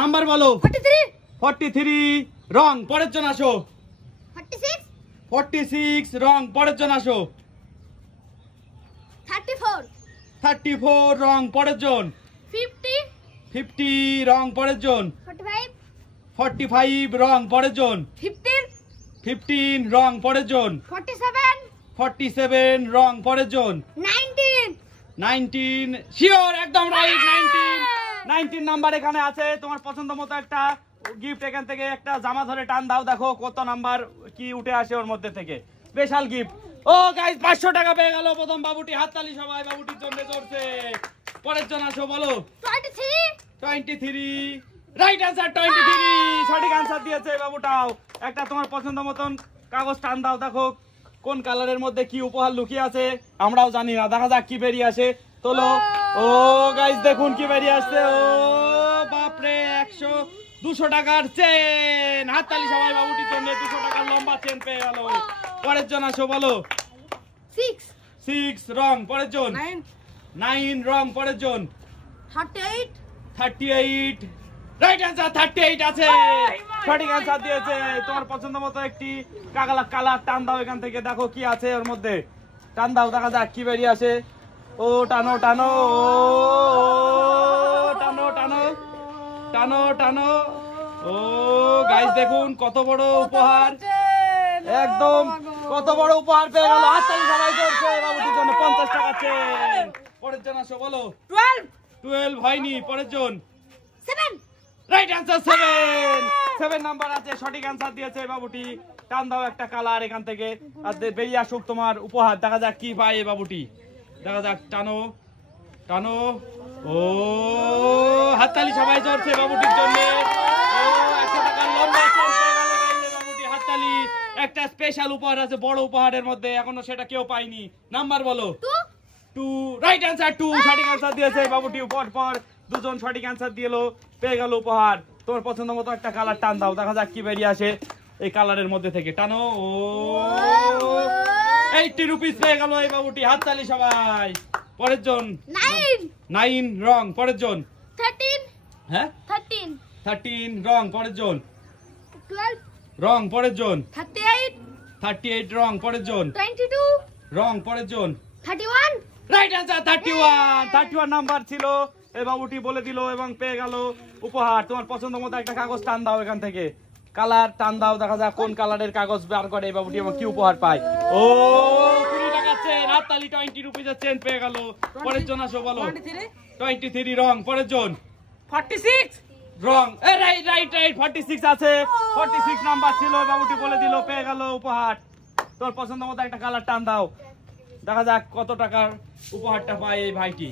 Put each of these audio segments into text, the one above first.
Number বলো। 43 রং। পরের জন আসো। 46 রং। পরের জন আসো। 34 রং। পরের জন। 50 রং। পরের জন। 45 রং। পরের জন। 15 রং। পরের জন। 47 রং। পরের জন। 19 শিওর একদম রাইট। 19 নাম্বার এখানে আছে। তোমার পছন্দ মতো একটা গিফট এখান থেকে একটা জামা ধরে টান দাও, দেখো কত নাম্বার কি উঠে আসে ওর মধ্যে থেকে। Special gift. ও গাইস 500 টাকা পেয়ে গেল প্রথম বাবুটি। হাততালি সবাই বাবুটির জন্য চলছে। পরের জন আসো বলো। 23 রাইট आंसर। 23 সঠিক आंसर দিয়েছে বাবুটাও। একটা তোমার পছন্দ মতন কাগজ টান দাও, দেখো কোন কালারের মধ্যে কি উপহার লুকিয়ে আছে আমরাও জানি না। দেখা যাক কি বেরিয়ে আসে। তোলো। ও গাইস দেখুন কি বেরিয়ে আসছে। ও বাপ রে 200 টাকার চেন। হাততালি সবাই বাবুটির জন্য। 200 টাকার লম্বা চেন পেয়ে গেল। পরের জন আসো বলো। 6 রং। পরের জন। 9 রং। পরের জন। 38 রাইট आंसर। 38 আছে। সঠিক आंसर দিয়েছে। তোমার পছন্দ মতো একটি কালার টান দাও এখান থেকে, দেখো কি আছে ওর মধ্যে। টান দাও, দেখা যাক কি বেরিয়ে আসে। ও টানো টানো। ও টানো টানো টানো টানো। ও গাইস দেখুন কত বড় উপহার। একদম কত বড় উপহার পেয়ে গেল। হাততালি সবাই করছে বাবুটির জন্য। 50 টাকা চেন। পরের জন আসো বলো। 12 হয়নি। পরের জন। 7 রাইট आंसर। 7 নাম্বার আছে। সঠিক आंसर দিয়েছে বাবুটি। টান দাও একটা কালার এখান থেকে আর বেরিয়ে আসুক তোমার উপহার। দেখা যাক কি পায় এই বাবুটি। দেখা যাক। টানো টানো। ও হাততালি সবাই চলছে বাবুটির জন্য। ও 100 টাকার লম্বা চেন পেয়ে গেল এই বাবুটি। হাততালি। একটা স্পেশাল উপহার আছে বড় উপহারের মধ্যে, এখনো সেটা কেউ পায়নি। নাম্বার বলো। 2 রাইট आंसर। 2 সঠিক आंसर দিয়েছে বাবুটি। পর দুজন সঠিক आंसर দিয়েলো, পেয়ে গেল উপহার। তোমার পছন্দ মতো একটা কালার টান দাও, দেখা যাক কি বেরিয়ে আসে এই কালারের মধ্যে থেকে। টানো। ও 80 রুপিস পেয়ে গেল এই বাবুটি। হাততালি সবাই। পরের জন। 9 রং। পরের জন। 13 হ্যাঁ 13 রং। পরের জন। 12 রং। পরের জন। 38 রং। পরের জন। 22 রং। পরের জন। 31 রাইট आंसर। 31 নাম্বার ছিল এই বাবুটি বলে দিল এবং পেয়ে গেল উপহার। তোমার পছন্দ মতো একটা কাগজ টান দাও এখান থেকে, কালার টান দাও, দেখা যাক কোন কালারের কাগজ বার করে এই বাবুটি এবং কি উপহার পায়। ও 20 টাকা চেন। হাততালি। 20 রুপিসের চেন পেয়ে গেল। পরের জন আসো বলো। 23 রং। পরের জন। 46 রং। রাইট 46 আছে। 46 নাম্বার ছিল বাবুটি বলে দিল, পেয়ে গেল উপহার। তোর পছন্দ মতো একটা কালার টান দাও, দেখা যাক কত টাকার উপহারটা পায় এই ভাইটি।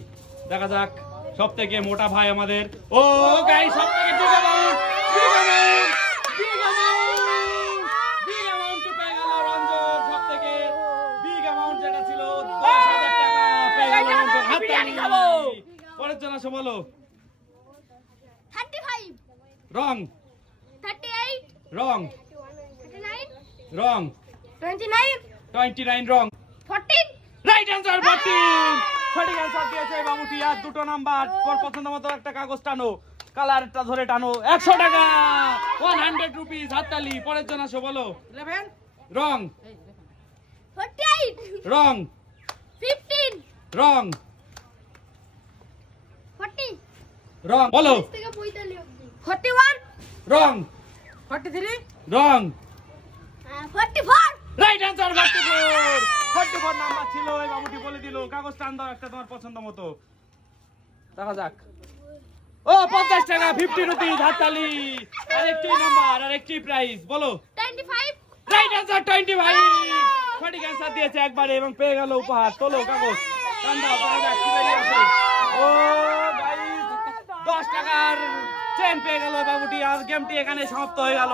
দেখা যাক। সব থেকে মোটা ভাই আমাদের। ও গাইস সব থেকে বিগ অ্যামাউন্ট পেয়ে গেল রঞ্জন। সব থেকে বিগ অ্যামাউন্ট যেটা ছিল 10,000 টাকা পেয়ে গেল রঞ্জন। হাততালি। পরের জন আসো বলো। 35 রং। 38 রং। 39 রং। 29 রং। 14 রাইট आंसर। 14 সঠিক आंसर দিয়েছে বাবুটি। আর দুটো নাম্বার। তোর পছন্দ মতো একটা কাগজ টানো, কালারটা ধরে টানো। 100 টাকা 100 রুপিস। হাততালি। পরের জন আসো বলো। 11 রং। 48 রং। 15 রং। 40 রং বলো। 41 রং। 43 রং। 44 রাইট आंसर। 44 নাম্বার ছিল এই বাবুটি বলে দিল। কাগজ টান দাও একটা তোমার পছন্দ মতো, দেখা যাক। ও 50 টাকা 50 রুপিস। হাততালি। আরেকটি নাম্বার, আরেকটি প্রাইস বলো। 25 রাইট आंसर। 25 সঠিক आंसर দিয়েছে একবারে এবং পেয়ে গেল উপহার। তোলো কাগজ টান দাও, দেখা যাক কি বেরিয়ে আসে। ও গাইস 10 টাকার চেন পেয়ে গেল বাবুটি। আর গেমটি এখানে সমাপ্ত হয়ে গেল।